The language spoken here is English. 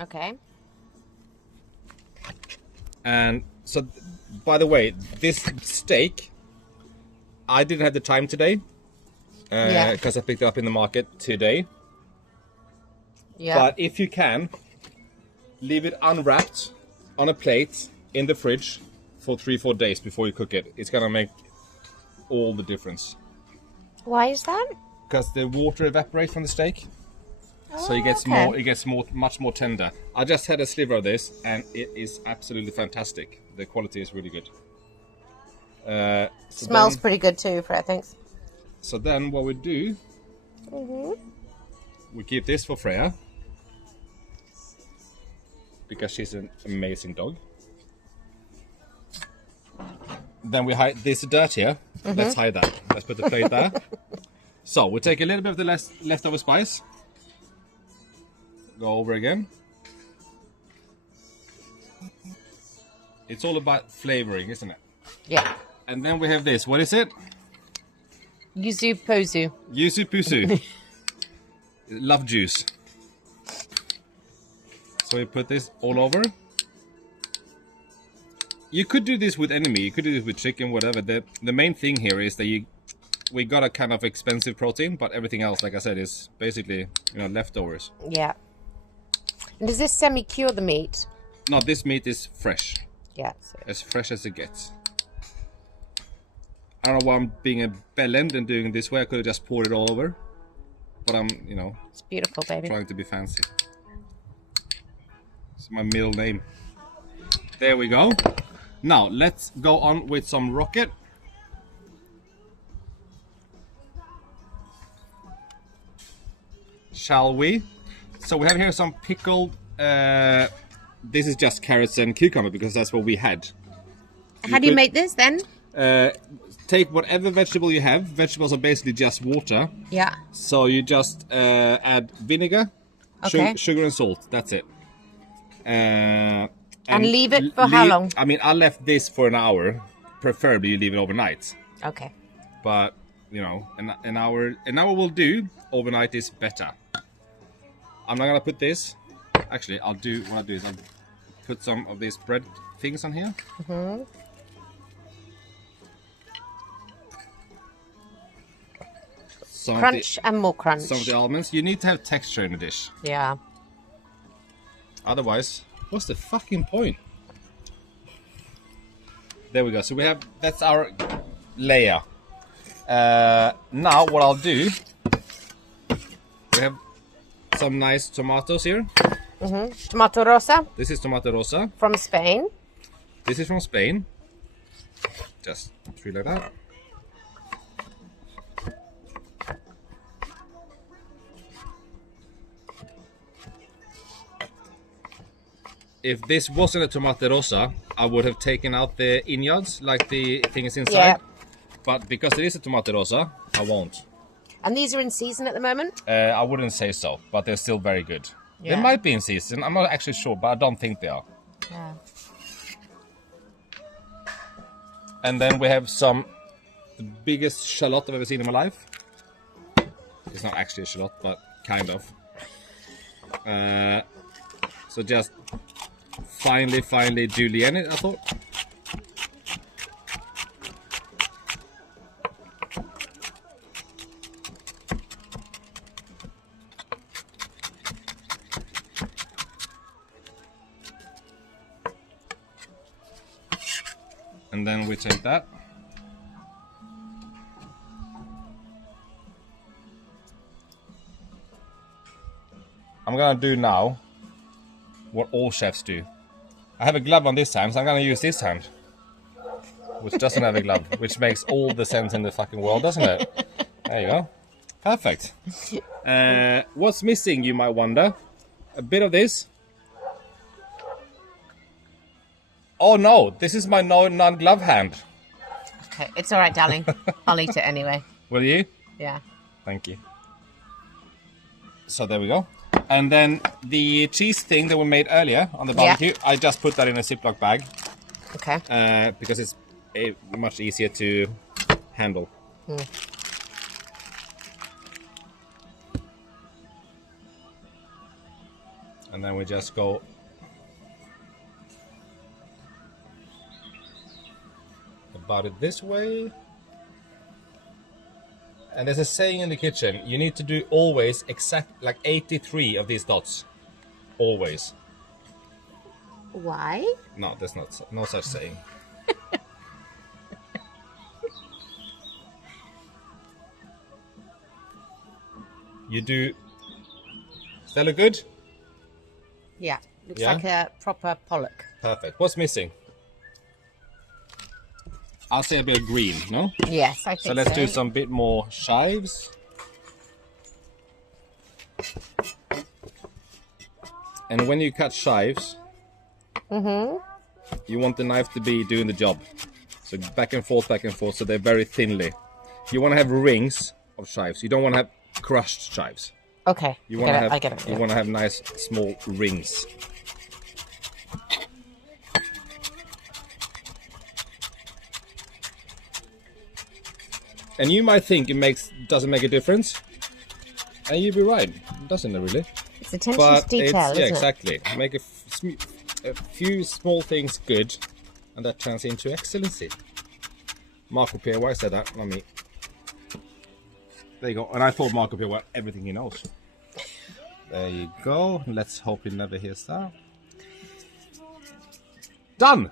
Okay. And so, by the way, this steak, I didn't have the time today. Because I picked it up in the market today. Yeah. But if you can, leave it unwrapped on a plate in the fridge for 3-4 days before you cook it. It's gonna make all the difference. Why is that? Because the water evaporates from the steak, so it gets much more tender. I just had a sliver of this, and it is absolutely fantastic. The quality is really good. Smells pretty good too, Fred. Thanks. So then, what we do, we keep this for Freya because she's an amazing dog. Then we hide this dirt here. Let's hide that. Let's put the plate there. So we take a little bit of the leftover spice. Go over again. It's all about flavoring, isn't it? Yeah. And then we have this. What is it? Yuzu Pozu. Yuzu Pusu. Love juice. So we put this all over. You could do this with any meat. You could do this with chicken, whatever. The main thing here is that we got a kind of expensive protein, but everything else, like I said, is basically leftovers. Yeah. And does this semi-cure the meat? No, this meat is fresh. Yeah. As fresh as it gets. I don't know why I'm being a bellend and doing it this way. I could have just poured it all over. But I'm, It's beautiful, baby. trying to be fancy. It's my middle name. There we go. Now, let's go on with some rocket. Shall we? So we have here some pickled... this is just carrots and cucumber because that's what we had. How do you make this then? Take whatever vegetable you have. Vegetables are basically just water. Yeah. So you just add vinegar, sugar and salt. That's it. And leave it for how long? I mean, I left this for an hour. Preferably you leave it overnight. Okay. But, an hour will do. Overnight is better. I'm not going to put this. Actually, what I'll do is I'll put some of these bread things on here. Crunch and more crunch. Some of the almonds. You need to have texture in a dish. Yeah. Otherwise, what's the fucking point? There we go. So that's our layer. Now what I'll do, we have some nice tomatoes here. Tomato rosa. This is tomato rosa. From Spain. This is from Spain. Just treat like that. If this wasn't a tomato rosa, I would have taken out the innards, like the things inside. Yeah. But because it is a tomato rosa, I won't. And these are in season at the moment? I wouldn't say so, but they're still very good. Yeah. They might be in season. I'm not actually sure, but I don't think they are. Yeah. And then we have the biggest shallot I've ever seen in my life. It's not actually a shallot, but kind of. So just finely julienne it, I thought. And then we take that. I'm gonna do now what all chefs do. I have a glove on this hand, so I'm gonna use this hand, which doesn't have a glove, which makes all the sense in the fucking world, doesn't it? There you go. Perfect. What's missing, you might wonder? A bit of this. Oh no, this is my non-glove hand. Okay, it's all right, darling. I'll eat it anyway. Will you? Yeah. Thank you. So there we go. And then the cheese thing that we made earlier on the barbecue, I just put that in a Ziploc bag. Okay. Because it's much easier to handle. And then we just go about it this way. And there's a saying in the kitchen, you need to do always exact like 83 of these dots. Always. Why? No, there's no such saying. You do. Does that look good? Yeah. Looks Yeah? like a proper pollock. Perfect. What's missing? I'll say a bit of green, no? Yes, I think So let's do some bit more chives. And when you cut chives, you want the knife to be doing the job. So back and forth, so they're very thinly. You want to have rings of chives. You don't want to have crushed chives. Okay. You want to have I get it. you Yeah. want to have nice small rings. And you might think doesn't make a difference, and you'd be right. It doesn't really. It's attention But to detail, it's, yeah, isn't exactly. Make a few small things good, and that turns into excellency. Marco Pierre said that, not me. There you go. And I told Marco Pierre everything he knows. There you go. Let's hope he never hears that. Done!